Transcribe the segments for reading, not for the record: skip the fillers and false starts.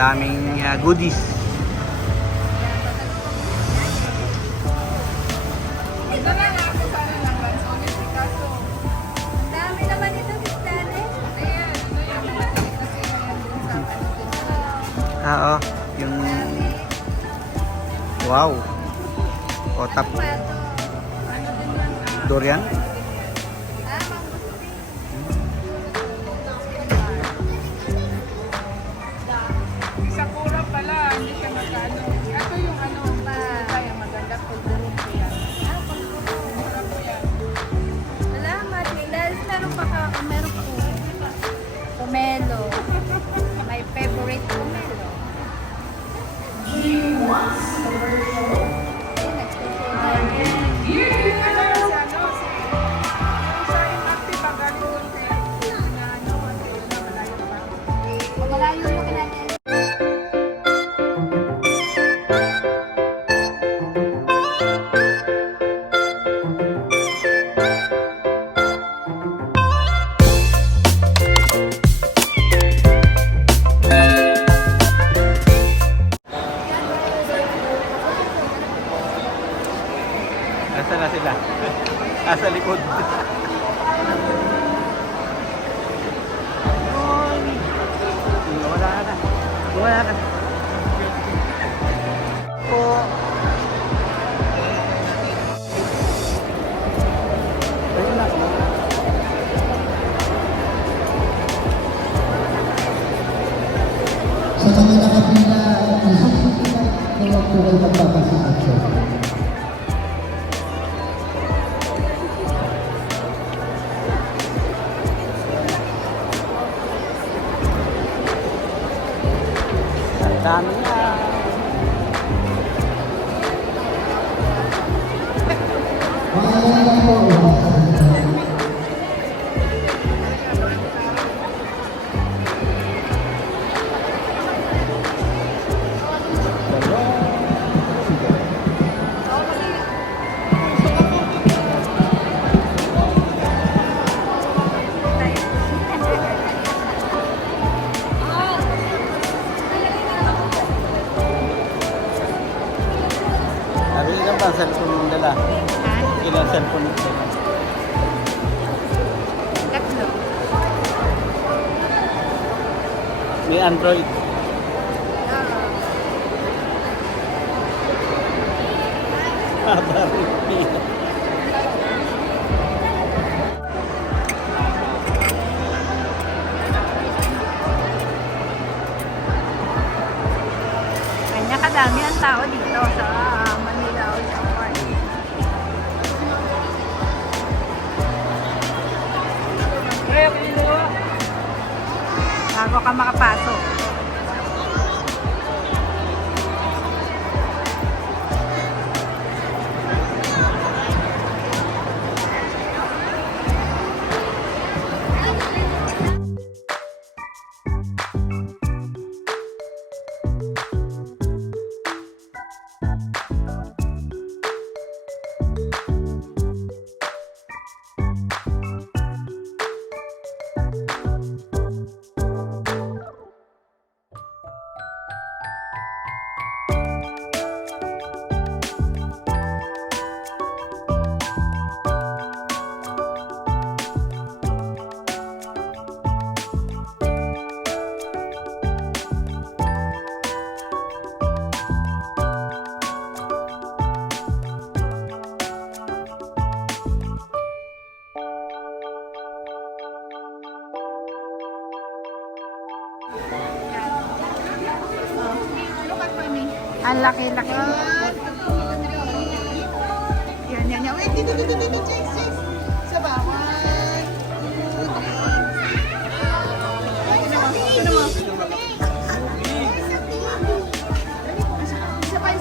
daming goodies. Ito na nga ako sana ng lansones kaso ang dami naman ito si Stanley. Ayan, ito yung maliit kasi ngayon dun sa Oo, yung wow. O tap ano din yan? durian. Sakura pala, hindi siya magkano. Ito yung ano, kaya maganda pulburo ko yan. Sakura ko yan. Salamat. Dahil meron pa po. Pomelo. My favorite pomelo. Malayo yung kinanin. Asa na sila? Asa likod. Wala ka na. Wala ka na. Po. Ayun na. Sa mga nakapila, isang sila na huwag po kayo magpapasakasyon. Ang dami na. Maalang lang po, Sabi nila ba ang cellphone mong dala? Ilang cellphone mong dala? Tatlo. May Android. Kanya kadami ang tao dito sa Manila Ocean Park. Bago ka makapasok. Ang laki-laki. Yan. Wait, dito. Chase. Sa bawat. Ano mo? Sabay.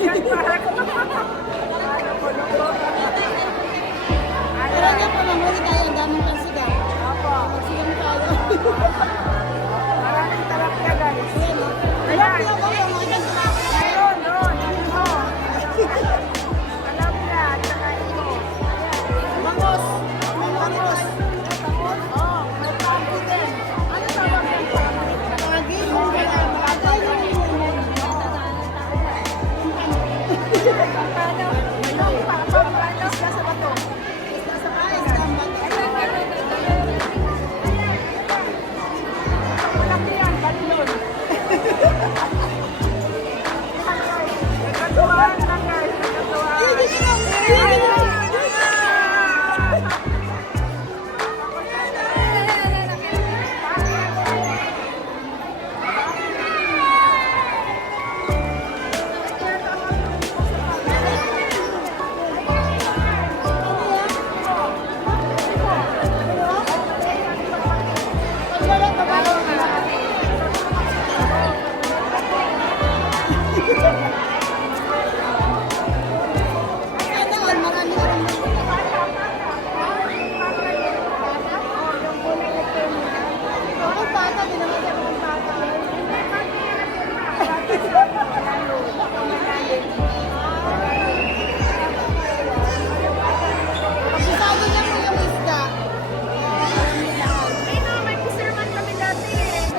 Pero nga po, mamuli tayo. Ang daming pansiga. Opo. Magsigang tayo. Maraming talapia guys. Ayan, yung mga Ayun, doon. Ito. Talapia at saka ito. Bangos. Bangos. Oh, may pagi din. Ano tawag yan? Pagi. Pampano? Ano pa? Pampano? Isla sa bato. Malaki yan, balon. Nagkatuwaan lang guys, nagkatuwaan. Kabisado niya po yung isda. May kuserman kami dati eh.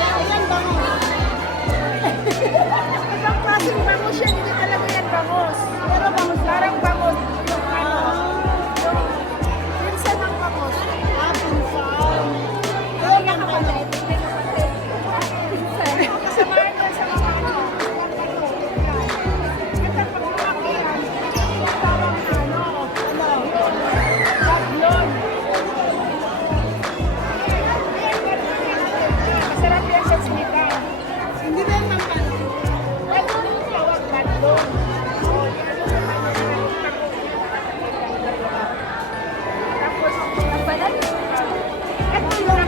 Ayan, bangos. Ibang klaseng bangus yan, hindi talaga yan bangus. Pero bangus, parang bangus. Yung ano, yung pinsan ng bangus. Pinsan. Yung nakapatid, hindi nakapatid. Pinsan. Kasamahan yan sa mga ano. Ito pag lumaki yan, yung tawag na sablon. Masarap yan sa sinigang. Hindi ba yung mampano? Ano yung tawag bandong? Tapos, ang balat. Ito yung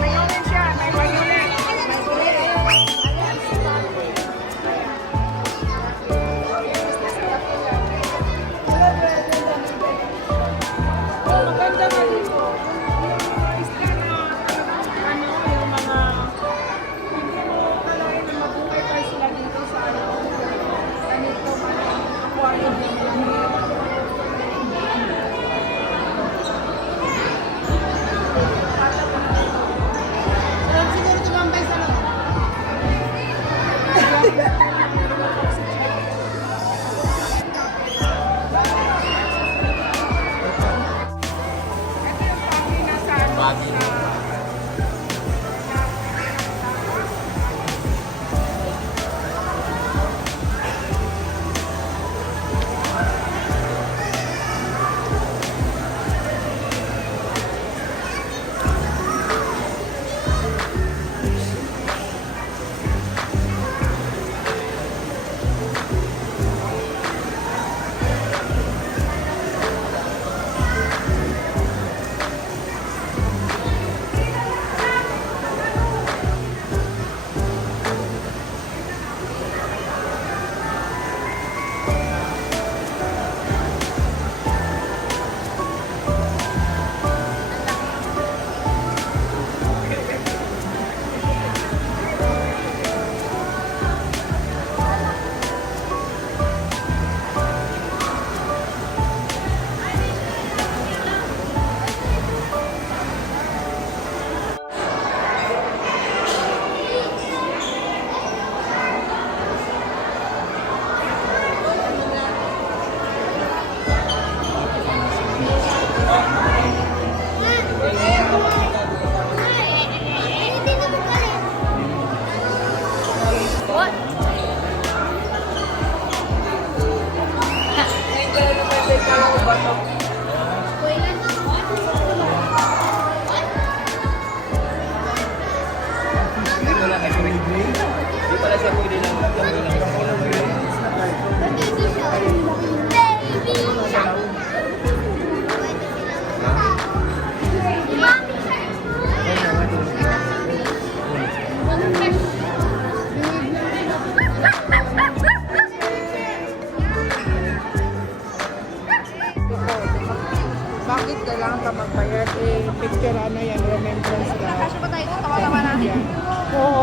mayroon siya, may violet, may gulay. Maganda nga dito. Isda na, ano, yung mga, hindi mo kalain na mabuhay pa sila dito sa ano, ganito, mga aquarium na maliit. Pero siguro tumambay sa loob. Ito yung pagi na sa ano, Pagi.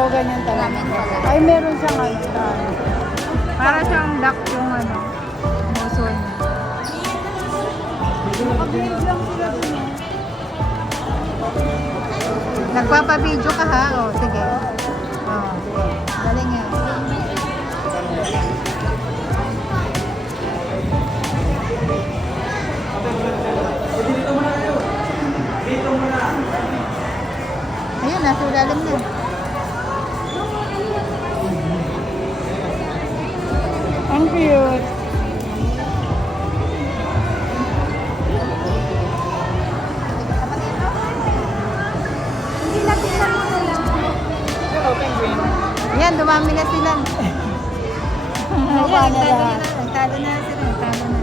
ganyan talaga. Ramen pala. Ay, meron siyang ano. Para siyang duck yung ano, muso niya. Nakabihig lang sila dun eh. Nagpapabideo ka ha? O, sige. O, galing yan. Ayun, nasa ilalim na. Ang cute. Hello, penguin. Ayan, dumami na sila. Mukha na lahat. Nagtalo na sila. Nagtalo na.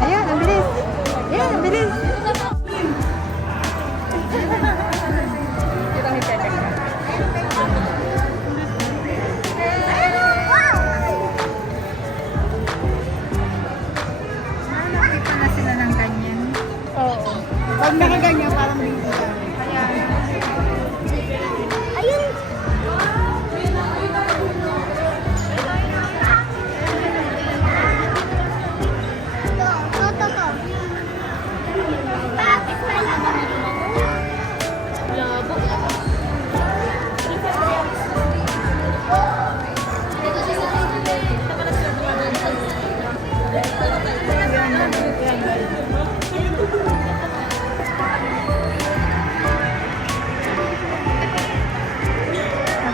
Ayun, ang bilis. Ayun, ang bilis. Nakita na sila ng ganyan. Oo. Pag nakaganyan, parang busy ka. Kaya,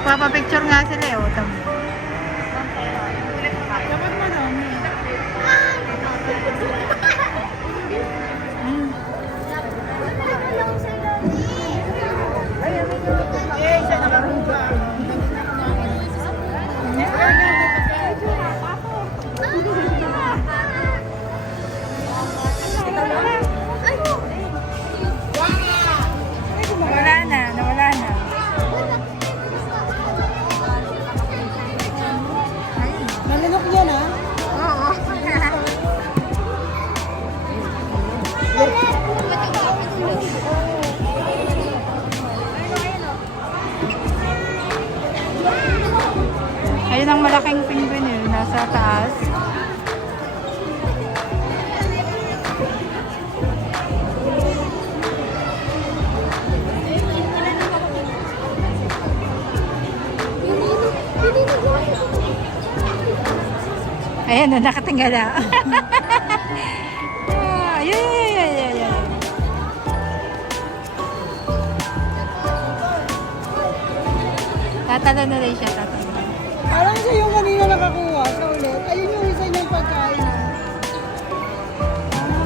nagpapapicture nga sila eh. O, tamo. Dapat marami. Eh, siya nakaruga. Nawala na, nawala na. Nalinok niya na. Oo. Ayun ang malaking penguin yun, nasa taas. Ayan na, nakatingala. Ayun, ayun. Tatalo na rin siya, tatalo. Parang siya yung kanina nakakuha sa ulit. Ayun yung isa niyang pagkain.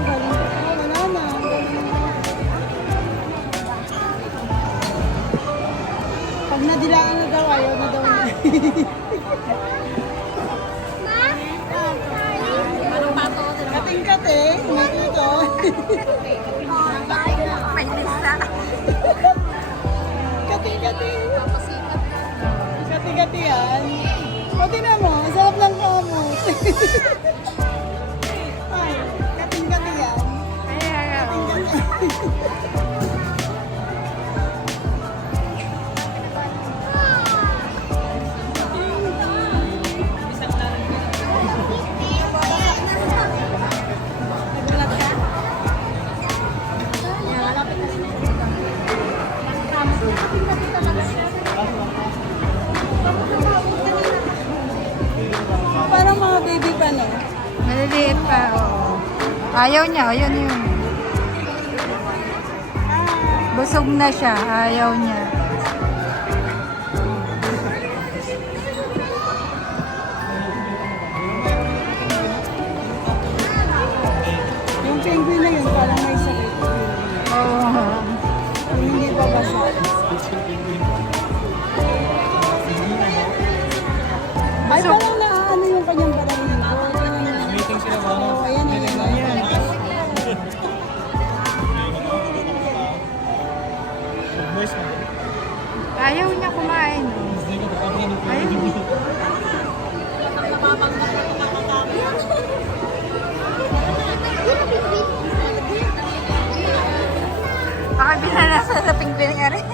Galing. Wala na. Pag nadilaan na daw, ayaw na daw niya. Kating-kating. Nakito. May lista. Kating-kating. Kating-katihan. O, tingnan mo. Ang sarap lang kamot. Ay, kating-katihan. Ayan, oo. Parang mga baby pa, no? Maliliit pa, oo. Ayaw niya, ayun yun. Busog na siya, ayaw niya. Yung penguin na yun, parang may sakit. Oo. Yung hindi pa basa. Ay, parang ano yung kanyang balahibo. Meeting sila ba? Oo, ayan, ayan. Boys na. Ayaw niya kumain. Ayaw niya. Baka binalasa sa pingping nga rin.